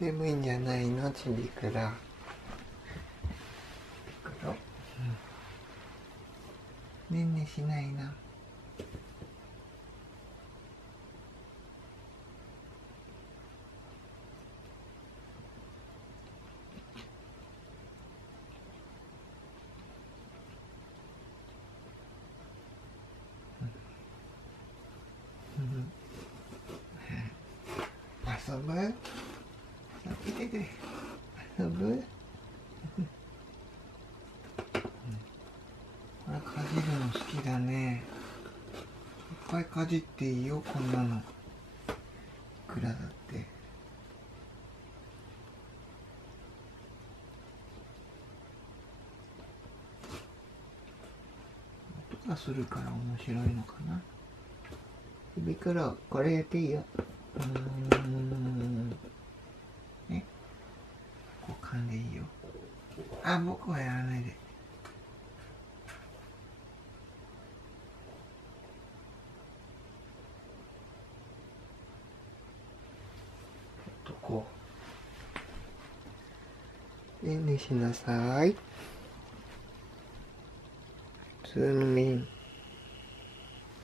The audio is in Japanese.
眠いんじゃないの、ちびくら。ねんねしないな。遊ぶ？見てて。遊ぶ？これかじるの好きだね。いっぱいかじっていいよ、こんなの。いくらだって。音がするから面白いのかな。ちびくろ、これやっていいよ。ね。こう噛んでいいよ。あ、僕はやらないで。こう。ねんねしなさい。普通の麺。